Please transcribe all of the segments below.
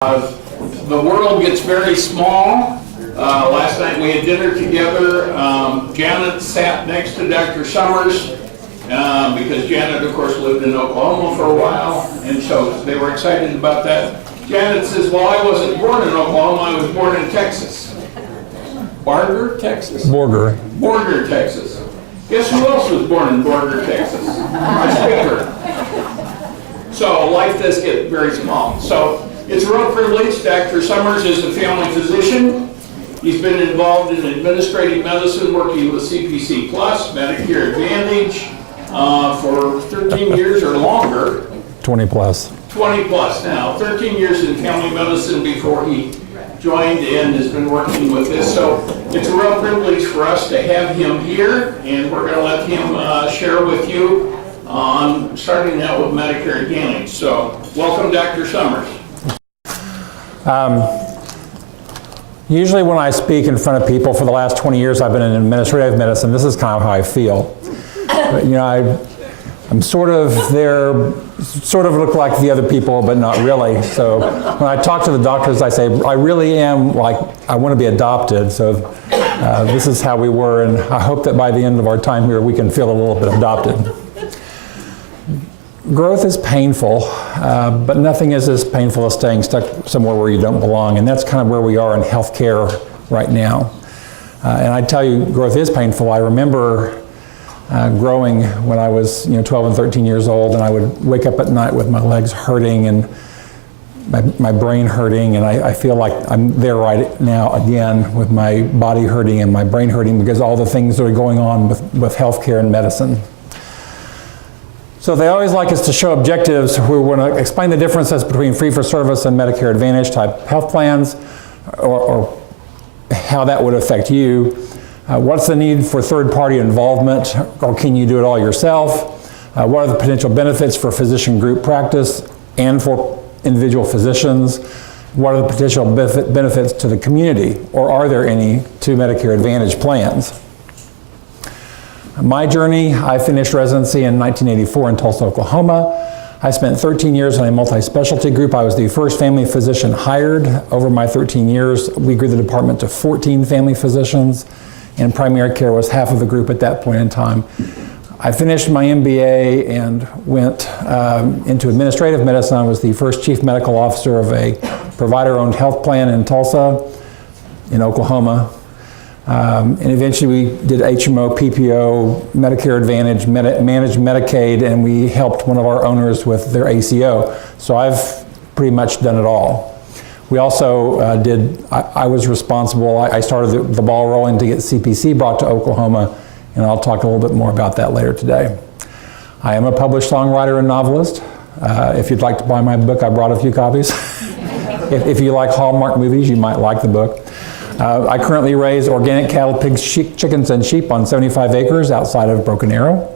The world gets very small. Last night we had dinner together. Janet sat next to Dr. Sommers because Janet, of course, lived in Oklahoma for a while, and so they were excited about that. Janet says, well, I wasn't born in Oklahoma, I was born in Texas. Borger, Texas? Borger, Texas. Guess who else was born in Borger, Texas? My speaker. So life does get very small. So it's a real privilege. Dr. Sommers is a family physician. He's been involved in administrative medicine, working with CPC Plus, Medicare Advantage for 13 years or longer. 20 plus. 20 plus now. 13 years in family medicine before he joined and has been working with this. So it's a real privilege for us to have him here, and we're going to let him share with you on starting out with Medicare Advantage. So welcome, Dr. Sommers. Usually when I speak in front of people, for the last 20 years I've been in administrative medicine, this is kind of how I feel. But, you know, I'm sort of there, sort of look like the other people, but not really. So when I talk to the doctors, I say, I really am like, I want to be adopted. So this is how we were, and I hope that by the end of our time here, we can feel a little bit adopted. Growth is painful, but nothing is as painful as staying stuck somewhere where you don't belong, and that's kind of where we are in healthcare right now. And I tell you, growth is painful. I remember growing when I was 12 and 13 years old, and I would wake up at night with my legs hurting and my brain hurting, and I feel like I'm there right now again with my body hurting and my brain hurting because all the things that are going on with healthcare and medicine. So they always like us to show objectives. We want to explain the differences between fee-for-service and Medicare Advantage type health plans, or how that would affect you. What's the need for third-party involvement, or can you do it all yourself? What are the potential benefits for physician group practice and for individual physicians? What are the potential benefits to the community, or are there any, to Medicare Advantage plans? My journey, I finished residency in 1984 in Tulsa, Oklahoma. I spent 13 years in a multi-specialty group. I was the first family physician hired. Over my 13 years, we grew the department to 14 family physicians, and primary care was half of the group at that point in time. I finished my MBA and went into administrative medicine. I was the first chief medical officer of a provider-owned health plan in Tulsa, in Oklahoma. And eventually we did HMO, PPO, Medicare Advantage, managed Medicaid, and we helped one of our owners with their ACO. So I've pretty much done it all. We also I was responsible, I started the ball rolling to get CPC brought to Oklahoma, and I'll talk a little bit more about that later today. I am a published songwriter and novelist. If you'd like to buy my book, I brought a few copies. If you like Hallmark movies, you might like the book. I currently raise organic cattle, pigs, chickens, and sheep on 75 acres outside of Broken Arrow.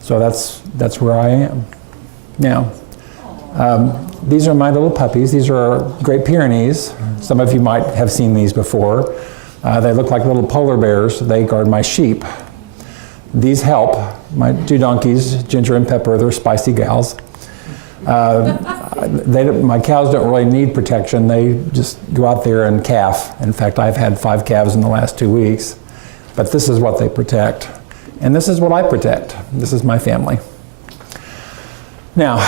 So that's where I am. Now, these are my little puppies. These are Great Pyrenees. Some of you might have seen these before. They look like little polar bears. They guard my sheep. These help. My two donkeys, Ginger and Pepper, they're spicy gals. My cows don't really need protection. They just go out there and calf. In fact, I've had 5 calves in the last 2 weeks. But this is what they protect. And this is what I protect. This is my family. Now,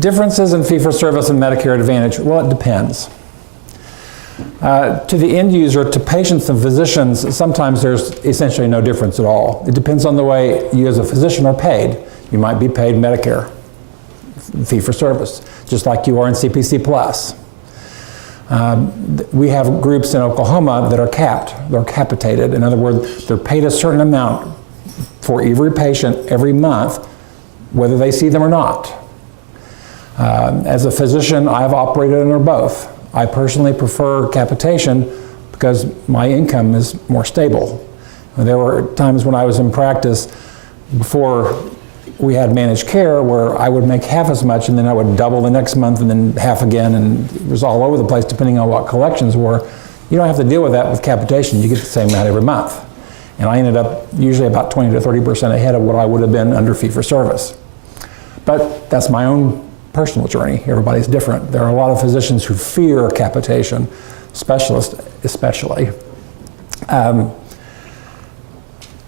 differences in fee-for-service and Medicare Advantage. Well, it depends. To the end user, to patients and physicians, sometimes there's essentially no difference at all. It depends on the way you as a physician are paid. You might be paid Medicare fee-for-service, just like you are in CPC Plus. We have groups in Oklahoma that are capped, they're capitated. In other words, they're paid a certain amount for every patient every month, whether they see them or not. As a physician, I've operated under both. I personally prefer capitation because my income is more stable. There were times when I was in practice before we had managed care where I would make half as much, and then I would double the next month and then half again, and it was all over the place depending on what collections were. You don't have to deal with that with capitation. You get the same amount every month. And I ended up usually about 20 to 30% ahead of what I would have been under fee-for-service. But that's my own personal journey. Everybody's different. There are a lot of physicians who fear capitation, specialists especially.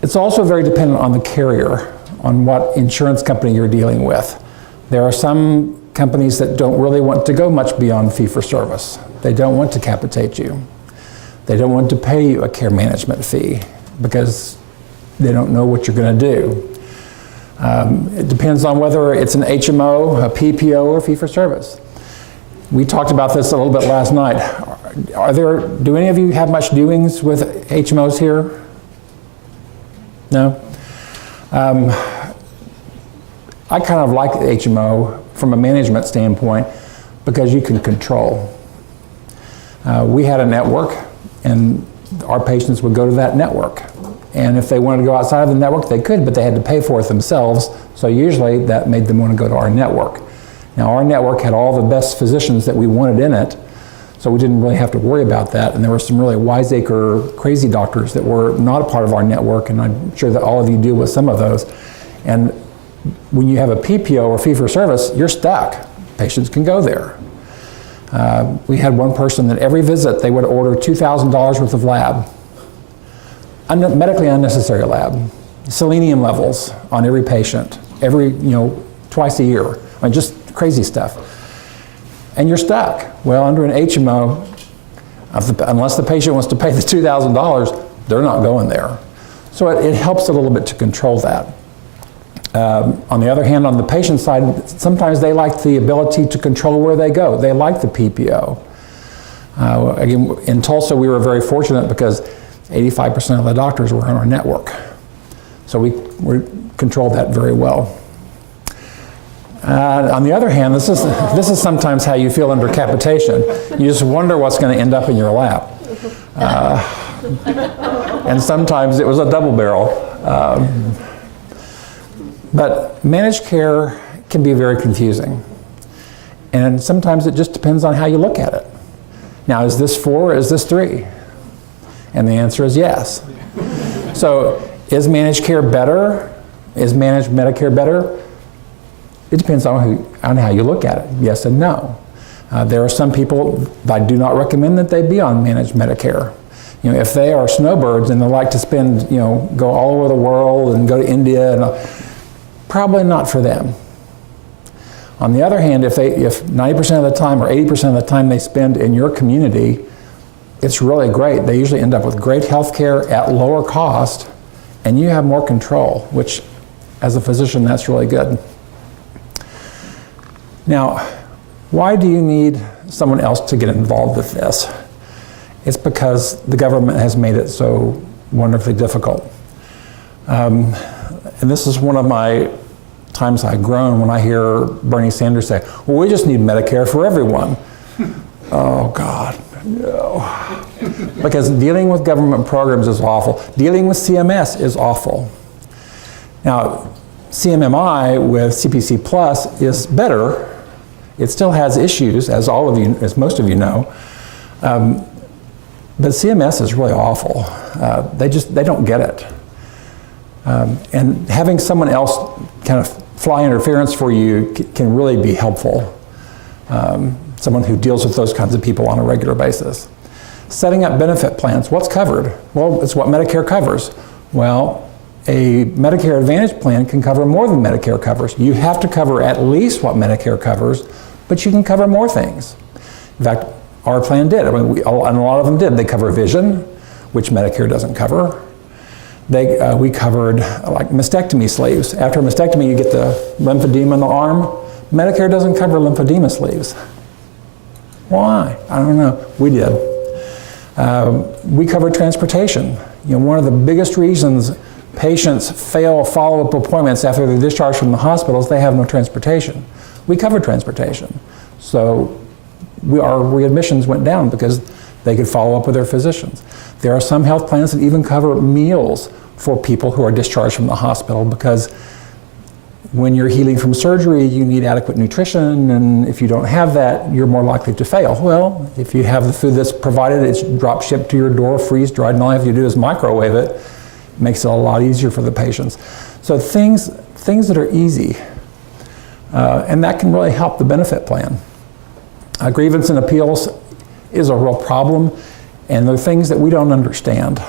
It's also very dependent on the carrier, on what insurance company you're dealing with. There are some companies that don't really want to go much beyond fee-for-service. They don't want to capitate you. They don't want to pay you a care management fee because they don't know what you're going to do. It depends on whether it's an HMO, a PPO, or fee-for-service. We talked about this a little bit last night. Do any of you have much doings with HMOs here? No? I kind of like the HMO from a management standpoint because you can control. We had a network, and our patients would go to that network. And if they wanted to go outside of the network, they could, but they had to pay for it themselves. So usually that made them want to go to our network. Now our network had all the best physicians that we wanted in it, so we didn't really have to worry about that. And there were some really wiseacre, crazy doctors that were not a part of our network, and I'm sure that all of you deal with some of those. And when you have a PPO or fee-for-service, you're stuck. Patients can go there. We had one person that every visit they would order $2,000 worth of lab. Medically unnecessary lab. Selenium levels on every patient, twice a year. I mean, just crazy stuff. And you're stuck. Well, under an HMO, unless the patient wants to pay the $2,000, they're not going there. So it helps a little bit to control that. On the other hand, on the patient side, sometimes they like the ability to control where they go. They like the PPO. Again, in Tulsa, we were very fortunate because 85% of the doctors were on our network. So we controlled that very well. On the other hand, this is sometimes how you feel under capitation. You just wonder what's going to end up in your lap. And sometimes it was a double barrel. But managed care can be very confusing. And sometimes it just depends on how you look at it. Now, is this 4 or is this 3? And the answer is yes. So is managed care better? Is managed Medicare better? It depends on how you look at it, yes and no. There are some people I do not recommend that they be on managed Medicare. If they are snowbirds and they like to spend, go all over the world and go to India, probably not for them. On the other hand, if 90% of the time or 80% of the time they spend in your community, it's really great. They usually end up with great health care at lower cost, and you have more control, which as a physician, that's really good. Now, why do you need someone else to get involved with this? It's because the government has made it so wonderfully difficult. And this is one of my times I groan when I hear Bernie Sanders say, well, we just need Medicare for everyone. Oh, God, no. Because dealing with government programs is awful. Dealing with CMS is awful. Now, CMMI with CPC Plus is better. It still has issues, as most of you know. But CMS is really awful. They don't get it. And having someone else kind of fly interference for you can really be helpful. Someone who deals with those kinds of people on a regular basis. Setting up benefit plans, what's covered? Well, it's what Medicare covers. Well, a Medicare Advantage plan can cover more than Medicare covers. You have to cover at least what Medicare covers, but you can cover more things. In fact, our plan did. I mean, and a lot of them did. They cover vision, which Medicare doesn't cover. We covered like mastectomy sleeves. After a mastectomy, you get the lymphedema in the arm. Medicare doesn't cover lymphedema sleeves. Why? I don't know. We did. We covered transportation. One of the biggest reasons patients fail follow-up appointments after they're discharged from the hospital is they have no transportation. We covered transportation. So our readmissions went down because they could follow up with their physicians. There are some health plans that even cover meals for people who are discharged from the hospital because when you're healing from surgery, you need adequate nutrition, and if you don't have that, you're more likely to fail. Well, if you have the food that's provided, it's drop shipped to your door, freeze-dried, and all you have to do is microwave it. It makes it a lot easier for the patients. So things that are easy. And that can really help the benefit plan. Grievance and appeals is a real problem, and there are things that we don't understand.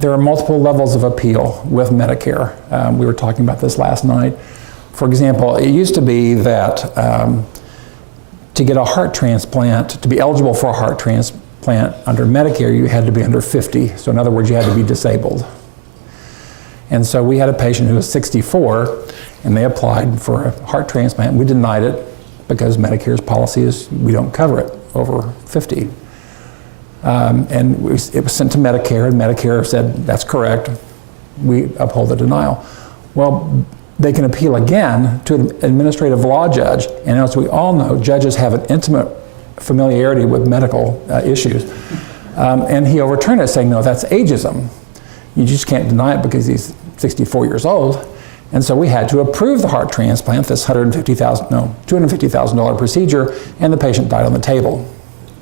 There are multiple levels of appeal with Medicare. We were talking about this last night. For example, it used to be that to get a heart transplant, to be eligible for a heart transplant under Medicare, you had to be under 50. So in other words, you had to be disabled. And so we had a patient who was 64, and they applied for a heart transplant. We denied it because Medicare's policy is we don't cover it over 50. And it was sent to Medicare, and Medicare said, that's correct. We uphold the denial. Well, they can appeal again to an administrative law judge, and as we all know, judges have an intimate familiarity with medical issues. And he overturned it, saying, no, that's ageism. You just can't deny it because he's 64 years old. And so we had to approve the heart transplant, this $250,000 procedure, and the patient died on the table,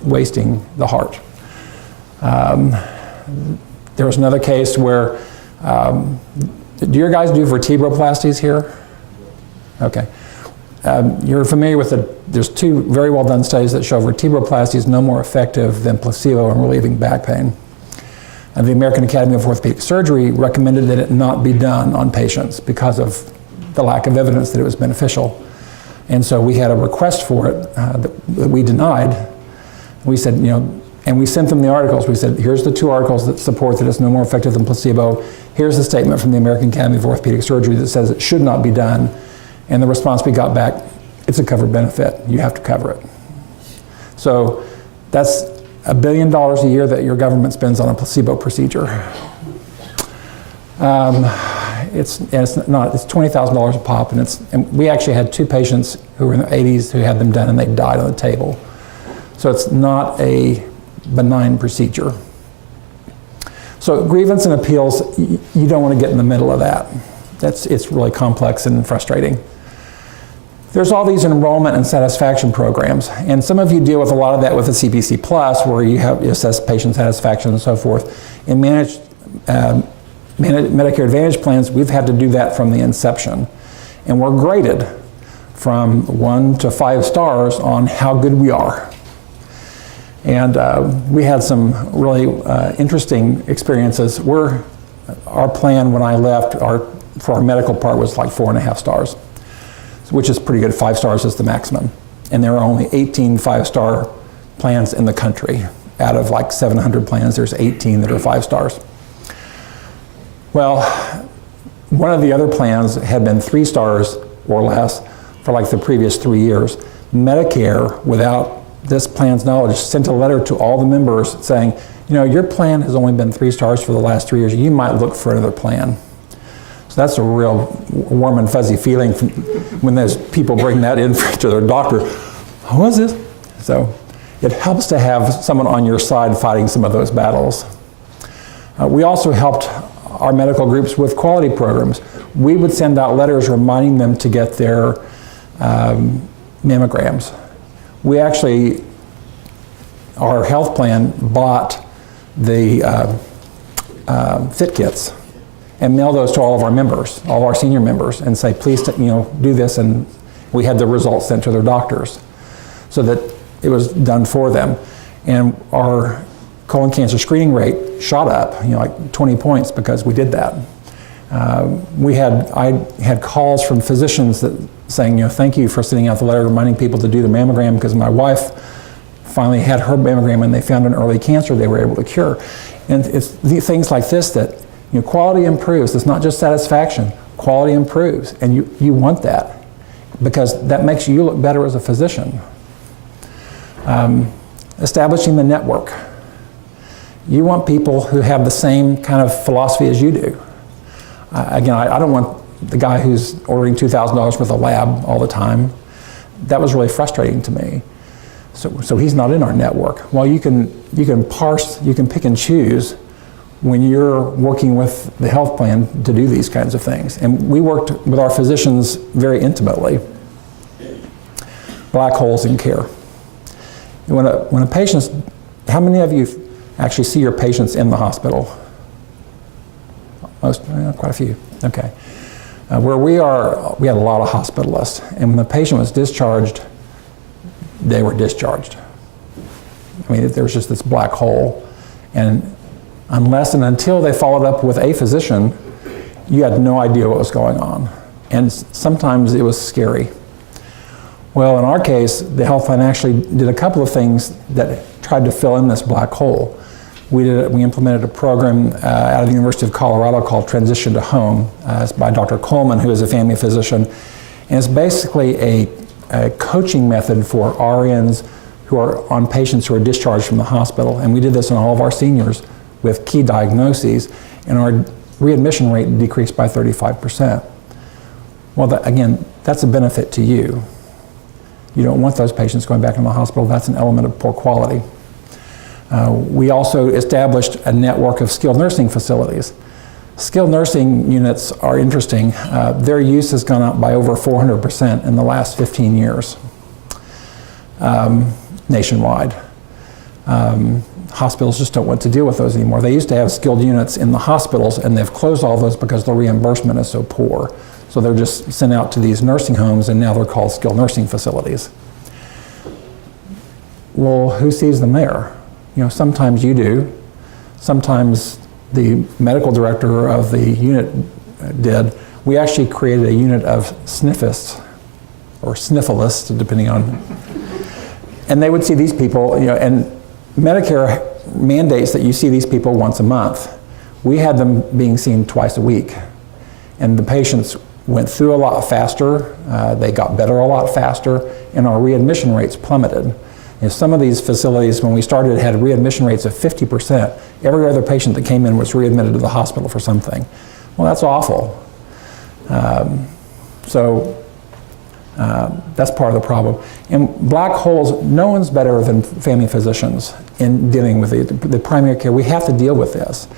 wasting the heart. There was another case where, do your guys do vertebroplasties here? Okay. You're familiar with there's two very well done studies that show vertebroplasty is no more effective than placebo in relieving back pain. And the American Academy of Orthopedic Surgery recommended that it not be done on patients because of the lack of evidence that it was beneficial. And so we had a request for it that we denied. We said, and we sent them the articles. We said, here's the two articles that support that it's no more effective than placebo. Here's the statement from the American Academy of Orthopedic Surgery that says it should not be done. And the response we got back, it's a covered benefit. You have to cover it. So that's $1 billion a year that your government spends on a placebo procedure. It's $20,000 a pop, and we actually had two patients who were in their 80s who had them done, and they died on the table. So it's not a benign procedure. So grievance and appeals, you don't want to get in the middle of that. It's really complex and frustrating. There's all these enrollment and satisfaction programs, and some of you deal with a lot of that with the CPC Plus, where you assess patient satisfaction and so forth. In managed Medicare Advantage plans, we've had to do that from the inception, and we're graded from 1 to 5 stars on how good we are. And we had some really interesting experiences. Our plan when I left, for our medical part, was like 4.5 stars, which is pretty good. 5 stars is the maximum. And there are only 18 5-star plans in the country. Out of like 700 plans, there's 18 that are 5 stars. Well, one of the other plans had been 3 stars or less for like the previous 3 years. Medicare, without this plan's knowledge, sent a letter to all the members saying, your plan has only been 3 stars for the last 3 years. You might look for another plan. So that's a real warm and fuzzy feeling when those people bring that in to their doctor. What is this? So it helps to have someone on your side fighting some of those battles. We also helped our medical groups with quality programs. We would send out letters reminding them to get their mammograms. We actually, our health plan bought the fit kits and mail those to all of our members, all of our senior members, and say, please, do this, and we had the results sent to their doctors so that it was done for them. And our colon cancer screening rate shot up, like 20 points because we did that. I had calls from physicians saying, thank you for sending out the letter reminding people to do the mammogram, because my wife finally had her mammogram and they found an early cancer they were able to cure. And it's things like this that, quality improves. It's not just satisfaction. Quality improves, and you want that because that makes you look better as a physician. Establishing the network. You want people who have the same kind of philosophy as you do. Again, I don't want the guy who's ordering $2,000 worth of lab all the time. That was really frustrating to me. So he's not in our network. Well, you can parse, you can pick and choose when you're working with the health plan to do these kinds of things. And we worked with our physicians very intimately. Black holes in care. When a patient's, how many of you actually see your patients in the hospital? Most, quite a few, okay. Where we are, we had a lot of hospitalists, and when the patient was discharged, they were discharged. I mean, there was just this black hole, and unless and until they followed up with a physician, you had no idea what was going on, and sometimes it was scary. Well, in our case, the health plan actually did a couple of things that tried to fill in this black hole. We implemented a program out of the University of Colorado called Transition to Home. It's by Dr. Coleman, who is a family physician. And it's basically a coaching method for RNs who are on patients who are discharged from the hospital. And we did this on all of our seniors with key diagnoses, and our readmission rate decreased by 35%. Well, again, that's a benefit to you. You don't want those patients going back into the hospital. That's an element of poor quality. We also established a network of skilled nursing facilities. Skilled nursing units are interesting. Their use has gone up by over 400% in the last 15 years nationwide. Hospitals just don't want to deal with those anymore. They used to have skilled units in the hospitals, and they've closed all those because the reimbursement is so poor. So they're just sent out to these nursing homes, and now they're called skilled nursing facilities. Well, who sees them there? You know, sometimes you do. Sometimes the medical director of the unit did. We actually created a unit of sniffists, or sniffalists, depending on, and they would see these people, you know, and Medicare mandates that you see these people once a month. We had them being seen twice a week, and the patients went through a lot faster, they got better a lot faster, and our readmission rates plummeted. You know, some of these facilities, when we started, had readmission rates of 50%. Every other patient that came in was readmitted to the hospital for something. Well, that's awful. That's part of the problem. And black holes, no one's better than family physicians in dealing with the primary care. We have to deal with this.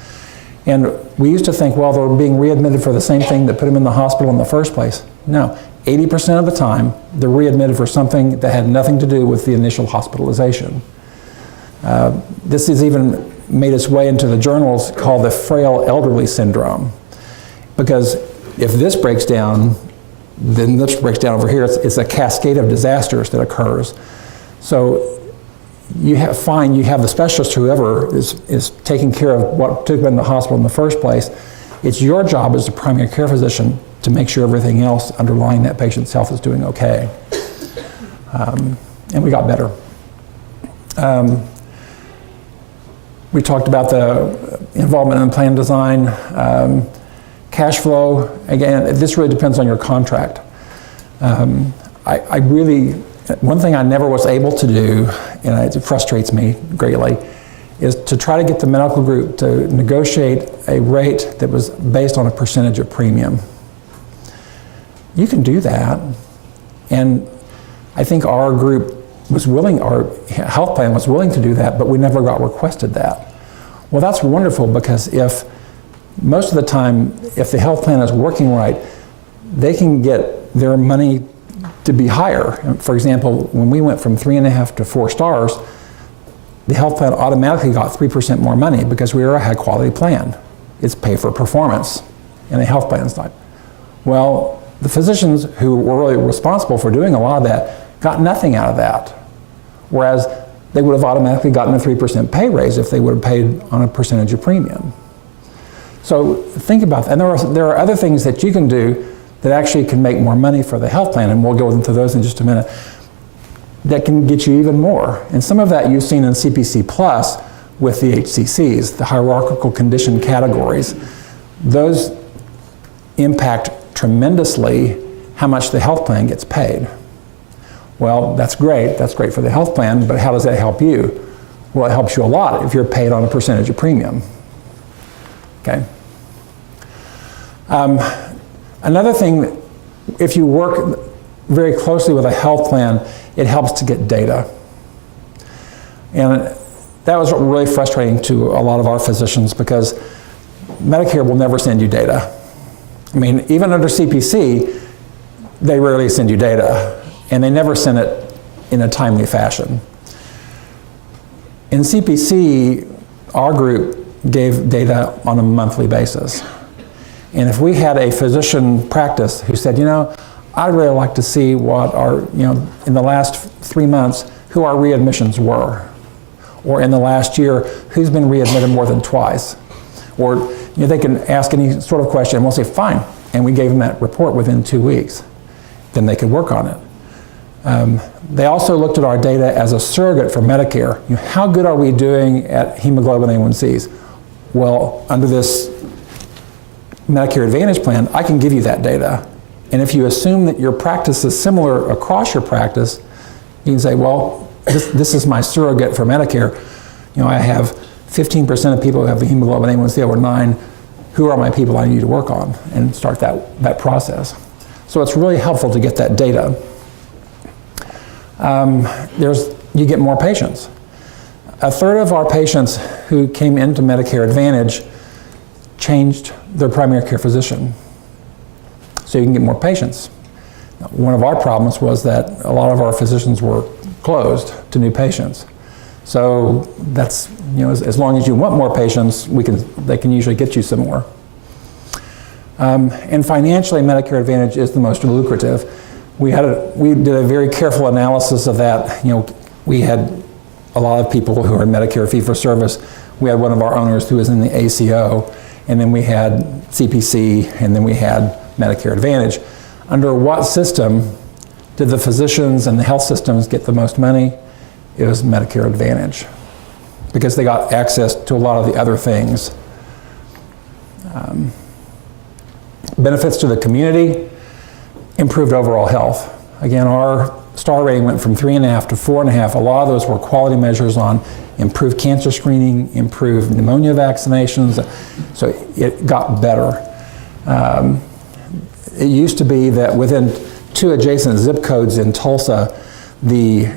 And we used to think, well, they're being readmitted for the same thing that put them in the hospital in the first place. No, 80% of the time, they're readmitted for something that had nothing to do with the initial hospitalization. This has even made its way into the journals called the frail elderly syndrome. Because if this breaks down, then this breaks down over here. It's a cascade of disasters that occurs. So you have the specialist, whoever is taking care of what took them in the hospital in the first place. It's your job as a primary care physician to make sure everything else underlying that patient's health is doing okay. And we got better. We talked about the involvement in plan design. Cash flow, again, this really depends on your contract. One thing I never was able to do, and it frustrates me greatly, is to try to get the medical group to negotiate a rate that was based on a percentage of premium. You can do that, and I think our group was willing, our health plan was willing to do that, but we never got requested that. Well, that's wonderful, because if most of the time, if the health plan is working right, they can get their money to be higher. For example, when we went from 3.5 to 4 stars, the health plan automatically got 3% more money because we were a high quality plan. It's pay for performance, and the health plan's not. Well, the physicians who were really responsible for doing a lot of that got nothing out of that. Whereas they would have automatically gotten a 3% pay raise if they would have paid on a percentage of premium. So think about that. And there are other things that you can do that actually can make more money for the health plan, and we'll go into those in just a minute, that can get you even more. And some of that you've seen in CPC Plus with the HCCs, the hierarchical condition categories. Those impact tremendously how much the health plan gets paid. Well, that's great for the health plan, but how does that help you? Well, it helps you a lot if you're paid on a percentage of premium. Okay. Another thing, if you work very closely with a health plan, it helps to get data. And that was really frustrating to a lot of our physicians, because Medicare will never send you data. I mean, even under CPC, they rarely send you data, and they never send it in a timely fashion. In CPC, our group gave data on a monthly basis. And if we had a physician practice who said, you know, I'd really like to see what our, you know, in the last 3 months, who our readmissions were. Or in the last year, who's been readmitted more than twice. Or, you know, they can ask any sort of question, and we'll say, fine. And we gave them that report within 2 weeks. Then they could work on it. They also looked at our data as a surrogate for Medicare. You know, how good are we doing at hemoglobin A1Cs? Well, under this Medicare Advantage plan, I can give you that data. And if you assume that your practice is similar across your practice, you can say, well, this is my surrogate for Medicare. You know, I have 15% of people who have a hemoglobin A1C over 9. Who are my people I need to work on? And start that process. So it's really helpful to get that data. You get more patients. A third of our patients who came into Medicare Advantage changed their primary care physician. So you can get more patients. One of our problems was that a lot of our physicians were closed to new patients. So that's, you know, as long as you want more patients, they can usually get you some more. And financially, Medicare Advantage is the most lucrative. We did a very careful analysis of that. You know, we had a lot of people who are Medicare fee-for-service. We had one of our owners who was in the ACO, and then we had CPC, and then we had Medicare Advantage. Under what system did the physicians and the health systems get the most money? It was Medicare Advantage, because they got access to a lot of the other things. Benefits to the community, improved overall health. Again, our star rating went from 3.5 to 4.5. A lot of those were quality measures on improved cancer screening, improved pneumonia vaccinations, so it got better. It used to be that within 2 adjacent zip codes in Tulsa, the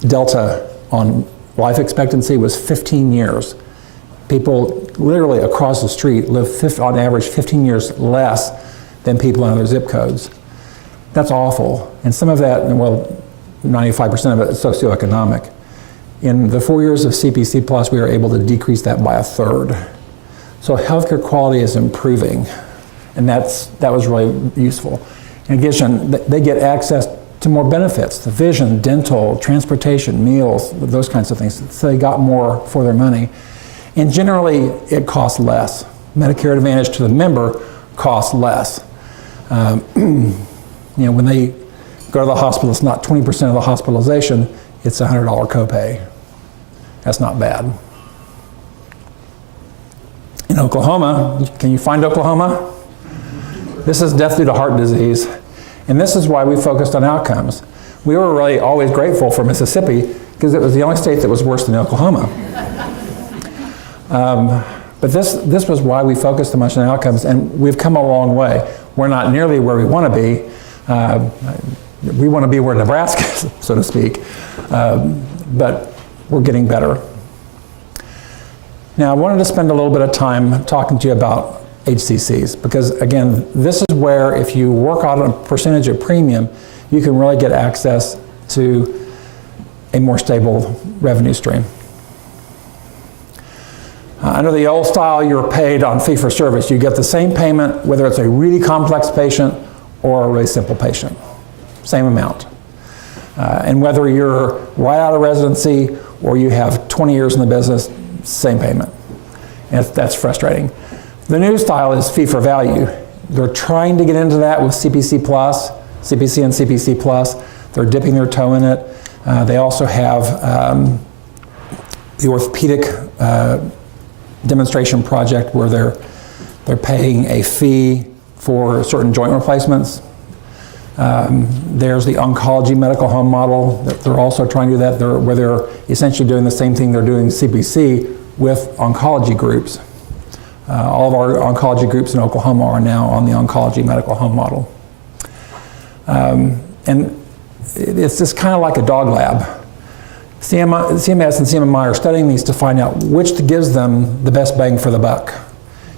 delta on life expectancy was 15 years. People literally across the street live on average 15 years less than people in other zip codes. That's awful. And some of that, well, 95% of it is socioeconomic. In the 4 years of CPC Plus, we were able to decrease that by 1/3. So healthcare quality is improving, and that was really useful. In addition, they get access to more benefits, the vision, dental, transportation, meals, those kinds of things. So they got more for their money. And generally, it costs less. Medicare Advantage to the member costs less. You know, when they go to the hospital, it's not 20% of the hospitalization, it's a $100 copay. That's not bad. In Oklahoma, can you find Oklahoma? This is death due to heart disease. And this is why we focused on outcomes. We were really always grateful for Mississippi because it was the only state that was worse than Oklahoma. But this was why we focused so much on outcomes, and we've come a long way. We're not nearly where we want to be. We want to be where Nebraska is, so to speak, but we're getting better. Now, I wanted to spend a little bit of time talking to you about HCCs, because again, this is where if you work out a percentage of premium, you can really get access to a more stable revenue stream. Under the old style, you're paid on fee-for-service. You get the same payment whether it's a really complex patient or a really simple patient. Same amount. And whether you're right out of residency or you have 20 years in the business, same payment. And that's frustrating. The new style is fee-for-value. They're trying to get into that with CPC Plus, CPC and CPC Plus. They're dipping their toe in it. They also have the orthopedic demonstration project where they're paying a fee for certain joint replacements. There's the oncology medical home model that they're also trying to do that, where they're essentially doing the same thing they're doing CPC with oncology groups. All of our oncology groups in Oklahoma are now on the oncology medical home model. And it's just kind of like a dog lab. CMS and CMMI are studying these to find out which gives them the best bang for the buck.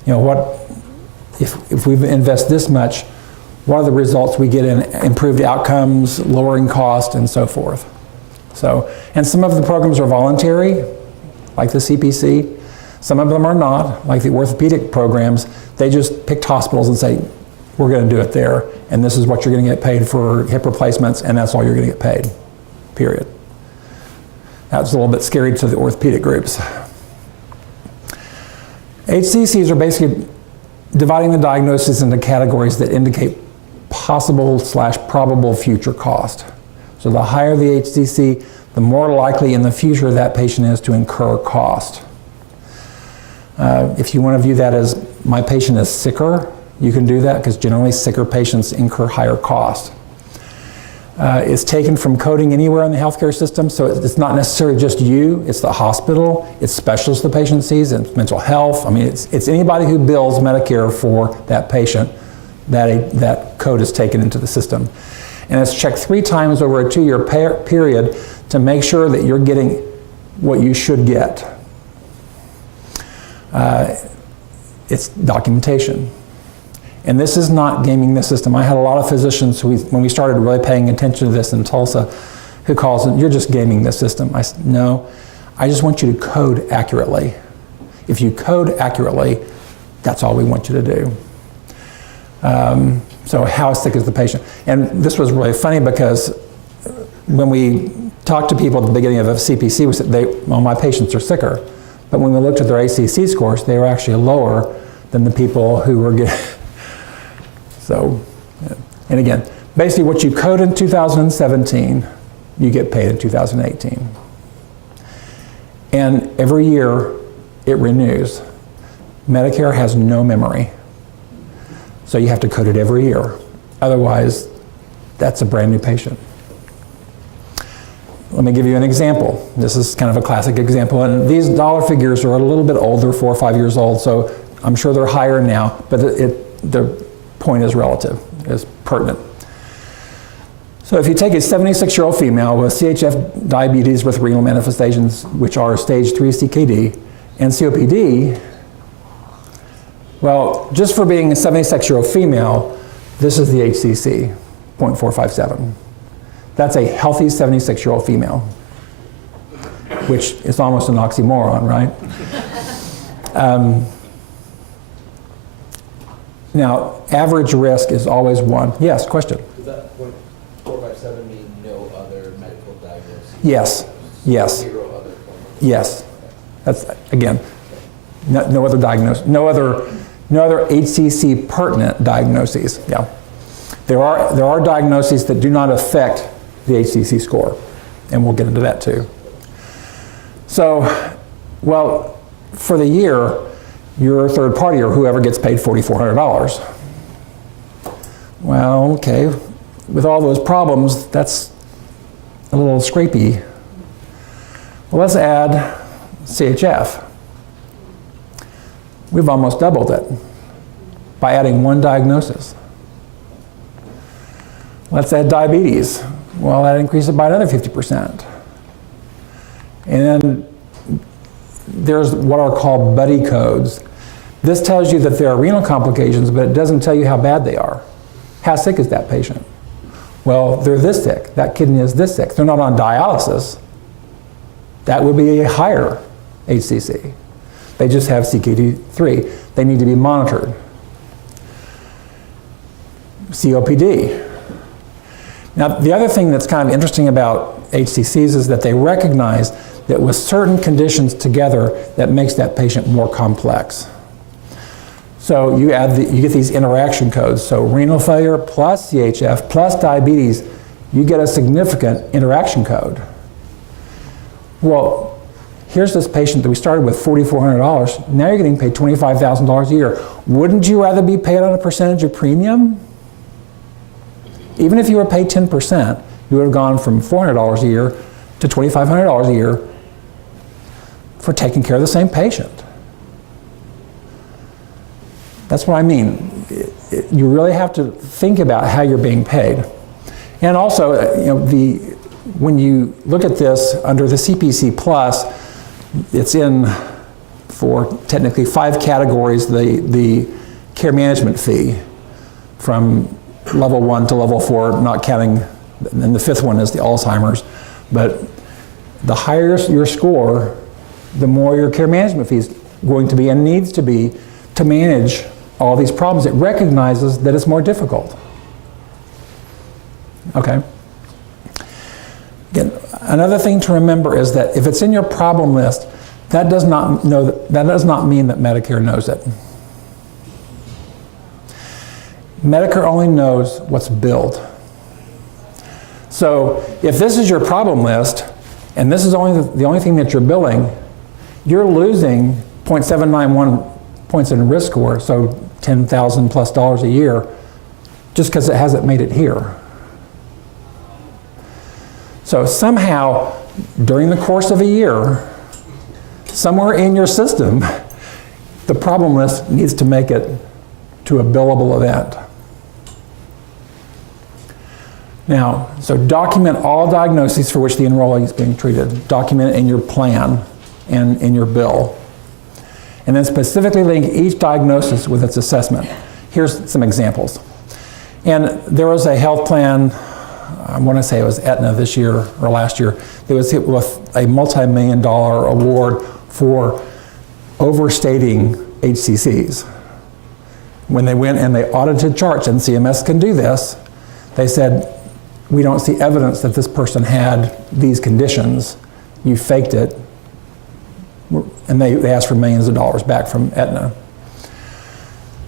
You know, if we invest this much, what are the results we get in improved outcomes, lowering cost, and so forth. So, and some of the programs are voluntary, like the CPC. Some of them are not, like the orthopedic programs. They just picked hospitals and say, we're going to do it there, and this is what you're going to get paid for hip replacements, and that's all you're going to get paid, period. That's a little bit scary to the orthopedic groups. HCCs are basically dividing the diagnosis into categories that indicate possible/probable future cost. So the higher the HCC, the more likely in the future that patient is to incur cost. If you want to view that as my patient is sicker, you can do that because generally sicker patients incur higher cost. It's taken from coding anywhere in the healthcare system, so it's not necessarily just you, it's the hospital, it's specialists the patient sees, it's mental health. I mean, it's anybody who bills Medicare for that patient that code is taken into the system. And it's checked 3 times over a 2-year period to make sure that you're getting what you should get. It's documentation. And this is not gaming the system. I had a lot of physicians who, when we started really paying attention to this in Tulsa, who calls it, you're just gaming the system. I said, no, I just want you to code accurately. If you code accurately, that's all we want you to do. So how sick is the patient? And this was really funny because when we talked to people at the beginning of a CPC, we said, well, my patients are sicker. But when we looked at their ACC scores, they were actually lower than the people who were getting. So, and again, basically what you code in 2017, you get paid in 2018. And every year it renews. Medicare has no memory. So you have to code it every year. Otherwise, that's a brand new patient. Let me give you an example. This is kind of a classic example, and these dollar figures are a little bit older, 4 or 5 years old, so I'm sure they're higher now, but the point is relative, is pertinent. So if you take a 76-year-old female with CHF diabetes with renal manifestations, which are stage 3 CKD, and COPD, well, just for being a 76-year-old female, this is the HCC, 0.457. That's a healthy 76-year-old female, which is almost an oxymoron, right? Now, average risk is always 1. Yes, question? Does that 0.457 mean no other medical diagnosis? Yes, yes. 0 other Yes. That's, again, no other diagnosis, no other HCC pertinent diagnoses. Yeah. There are diagnoses that do not affect the HCC score, and we'll get into that too. So, well, for the year, you're a third party or whoever gets paid $4,400. Well, okay, with all those problems, that's a little scrapey. Well, let's add CHF. We've almost doubled it by adding 1 diagnosis. Let's add diabetes. Well, that increases it by another 50%. And then there's what are called buddy codes. This tells you that there are renal complications, but it doesn't tell you how bad they are. How sick is that patient? Well, they're this sick. That kidney is this sick. They're not on dialysis. That would be a higher HCC. They just have CKD3. They need to be monitored. COPD. Now, the other thing that's kind of interesting about HCCs is that they recognize that with certain conditions together, that makes that patient more complex. So you get these interaction codes. So renal failure plus CHF plus diabetes, you get a significant interaction code. Well, here's this patient that we started with $4,400. Now you're getting paid $25,000 a year. Wouldn't you rather be paid on a percentage of premium? Even if you were paid 10%, you would have gone from $400 a year to $2,500 a year for taking care of the same patient. That's what I mean. You really have to think about how you're being paid. And also, when you look at this under the CPC Plus, it's in for technically 5 categories, the care management fee from level 1 to level 4, not counting, and the 5th one is the Alzheimer's. But the higher your score, the more your care management fees. going to be and needs to be to manage all these problems. It recognizes that it's more difficult. Okay. Again, another thing to remember is that if it's in your problem list, that does not mean that Medicare knows it. Medicare only knows what's billed. So if this is your problem list, and this is only the only thing that you're billing, you're losing 0.791 points in risk score, so $10,000 plus a year, just because it hasn't made it here. So somehow, during the course of a year, somewhere in your system, the problem list needs to make it to a billable event. Now, so document all diagnoses for which the enrollee is being treated. Document it in your plan and in your bill. And then specifically link each diagnosis with its assessment. Here's some examples. And there was a health plan, I want to say it was Aetna this year or last year, that was hit with a multi-million-dollar award for overstating HCCs. When they went and they audited charts, and CMS can do this, they said, we don't see evidence that this person had these conditions. You faked it. And they asked for millions of dollars back from Aetna.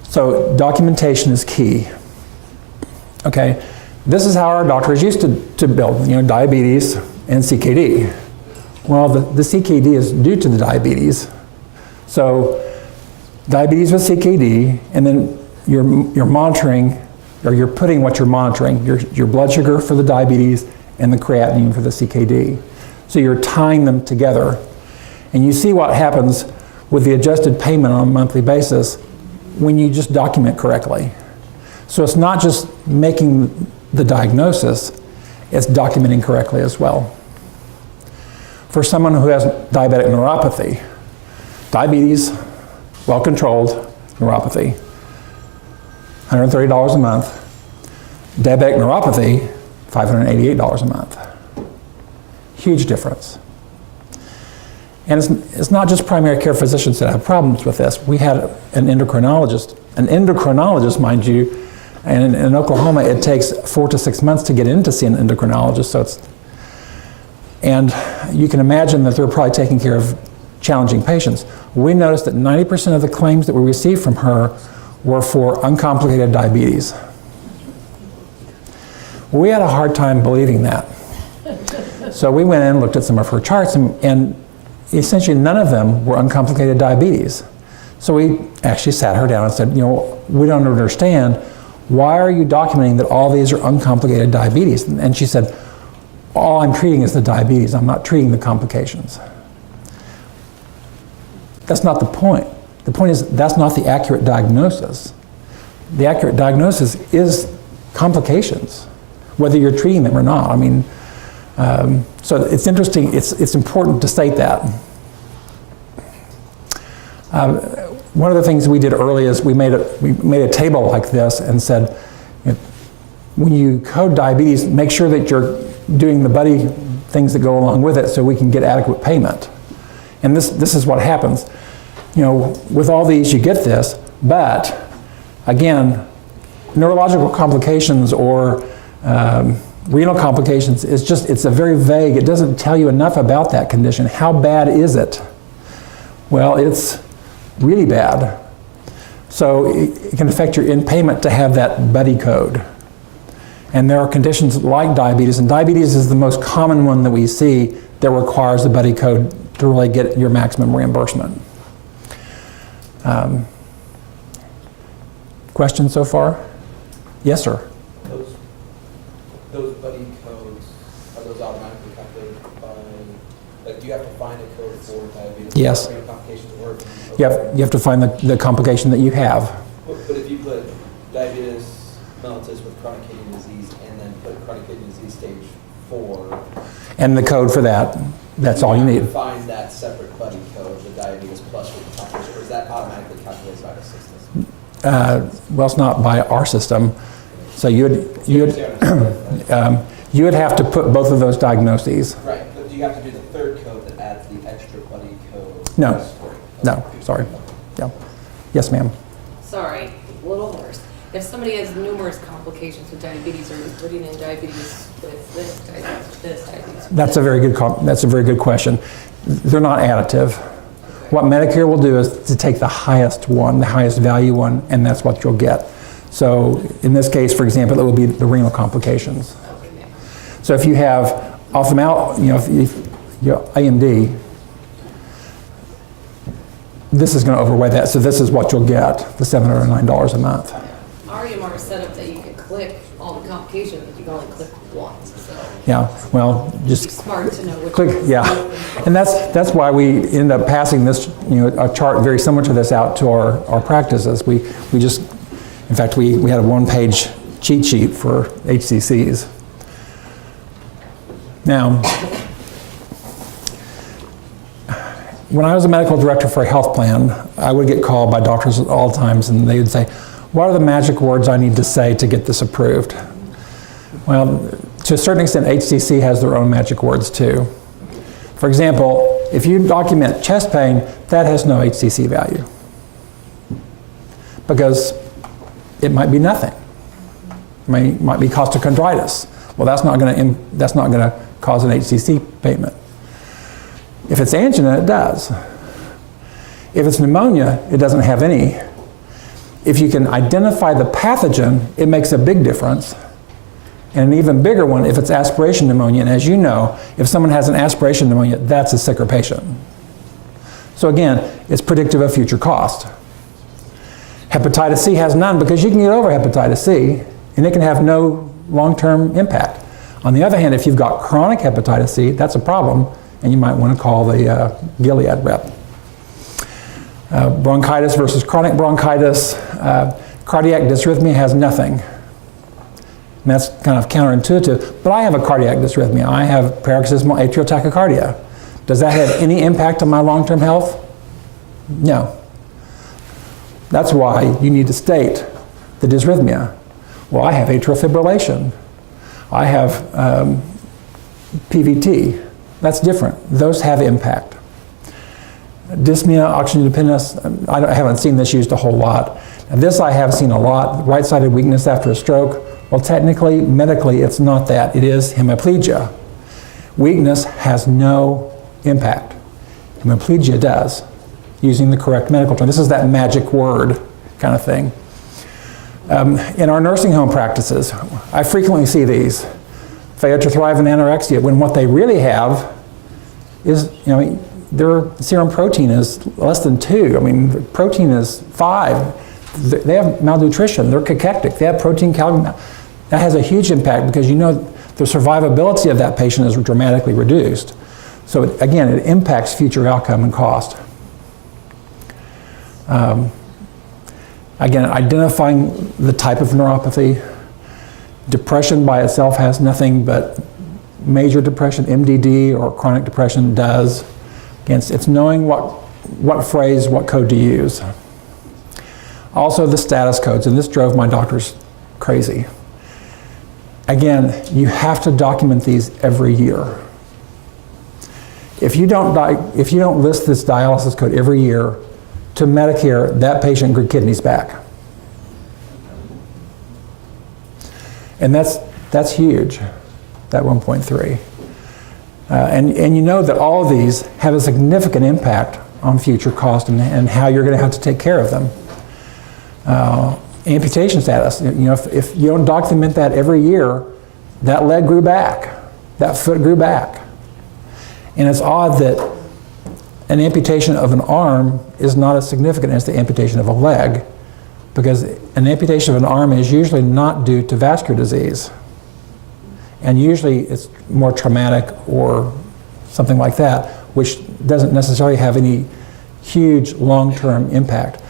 So documentation is key. Okay, this is how our doctors used to bill, diabetes and CKD. Well, the CKD is due to the diabetes. So diabetes with CKD, and then you're monitoring, or you're putting what you're monitoring, your blood sugar for the diabetes and the creatinine for the CKD. So you're tying them together. And you see what happens with the adjusted payment on a monthly basis when you just document correctly. So it's not just making the diagnosis, it's documenting correctly as well. For someone who has diabetic neuropathy, diabetes, well-controlled neuropathy, $130 a month. Diabetic neuropathy, $588 a month. Huge difference. And it's not just primary care physicians that have problems with this. We had an endocrinologist, mind you, and in Oklahoma it takes 4 to 6 months to get in to see an endocrinologist. And you can imagine that they're probably taking care of challenging patients. We noticed that 90% of the claims that we received from her were for uncomplicated diabetes. We had a hard time believing that. So we went in and looked at some of her charts, and essentially none of them were uncomplicated diabetes. So we actually sat her down and said, we don't understand, why are you documenting that all these are uncomplicated diabetes? And she said, all I'm treating is the diabetes, I'm not treating the complications. That's not the point. The point is that's not the accurate diagnosis. The accurate diagnosis is complications, whether you're treating them or not. I mean, so it's interesting, it's important to state that. One of the things we did early is we made a table like this and said, when you code diabetes, make sure that you're doing the buddy things that go along with it so we can get adequate payment. And this is what happens. With all these you get this, but again, neurological complications or renal complications, it's a very vague, it doesn't tell you enough about that condition. How bad is it? Well, it's really bad. So it can affect your in-payment to have that buddy code. And there are conditions like diabetes, and diabetes is the most common one that we see that requires the buddy code to really get your maximum reimbursement. Questions so far? Yes, sir. Those buddy codes, are those automatically calculated by, do you have to find a code for diabetes? Yes. Or complications work? You have to find the complication that you have. But if you put diabetes mellitus with chronic kidney disease and then put chronic kidney disease stage 4. And the code for that, that's all you need. Find that separate buddy code, the diabetes plus with the complication, or is that automatically calculated by the system? Well, it's not by our system. So you would have to put both of those diagnoses. Right, but do you have to do the third code that adds the extra buddy code? No. No, sorry. Yeah. Yes, ma'am. Sorry, a little worse. If somebody has numerous complications with diabetes, are you putting in diabetes with this, diabetes with this, diabetes with That's a very good that's a very good question. They're not additive. What Medicare will do is to take the highest one, the highest value one, and that's what you'll get. So in this case, for example, it will be the renal complications. Okay. So if you have if your AMD, this is going to overweigh that. So this is what you'll get, the $709 a month. REMR is set up that you can click all the complications, but you can only click once. So Yeah, well, it's just smart to know which click, ones yeah. to open. And that's why we end up passing this, a chart very similar to this out to our practices. We just, in fact, we had a one-page cheat sheet for HCCs. Now, when I was a medical director for a health plan, I would get called by doctors at all times, and they would say, what are the magic words I need to say to get this approved? Well, to a certain extent, HCC has their own magic words too. For example, if you document chest pain, that has no HCC value because it might be nothing. It might be costochondritis. Well, that's not going to cause an HCC payment. If it's angina, it does. If it's pneumonia, it doesn't have any. If you can identify the pathogen, it makes a big difference. And an even bigger one if it's aspiration pneumonia. And as you know, if someone has an aspiration pneumonia, that's a sicker patient. So again, it's predictive of future cost. Hepatitis C has none because you can get over hepatitis C and it can have no long-term impact. On the other hand, if you've got chronic hepatitis C, that's a problem, and you might want to call the Gilead rep. Bronchitis versus chronic bronchitis. Cardiac dysrhythmia has nothing. And that's kind of counterintuitive, but I have a cardiac dysrhythmia. I have paroxysmal atrial tachycardia. Does that have any impact on my long-term health? No. That's why you need to state the dysrhythmia. Well, I have atrial fibrillation. I have PVT. That's different. Those have impact. Dyspnea, oxygen dependence, I haven't seen this used a whole lot. And this I have seen a lot, right-sided weakness after a stroke. Well, technically, medically, it's not that. It is hemiplegia. Weakness has no impact. Hemiplegia does, using the correct medical term. This is that magic word kind of thing. In our nursing home practices, I frequently see these. Failure to thrive in anorexia, when what they really have is, their serum protein is less than 2. I mean, protein is 5. They have malnutrition. They're cachectic. They have protein calcium. That has a huge impact because the survivability of that patient is dramatically reduced. So again, it impacts future outcome and cost. Again, identifying the type of neuropathy. Depression by itself has nothing, but major depression, MDD, or chronic depression does. Again, it's knowing what phrase, what code to use. Also the status codes, and this drove my doctors crazy. Again, you have to document these every year. If you don't list this dialysis code every year, to Medicare, that patient grew kidneys back. And that's huge, that 1.3. And you know that all of these have a significant impact on future cost and how you're going to have to take care of them. Amputation status, if you don't document that every year, that leg grew back, that foot grew back. And it's odd that an amputation of an arm is not as significant as the amputation of a leg, because an amputation of an arm is usually not due to vascular disease. And usually it's more traumatic or something like that, which doesn't necessarily have any huge long-term impact.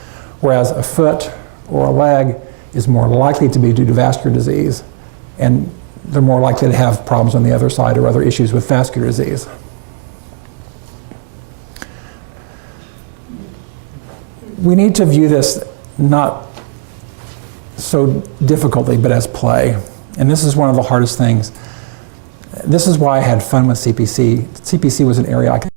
Whereas a foot or a leg is more likely to be due to vascular disease, and they're more likely to have problems on the other side or other issues with vascular disease. We need to view this not so difficultly, but as play. And this is one of the hardest things. This is why I had fun with CPC. CPC was an area I could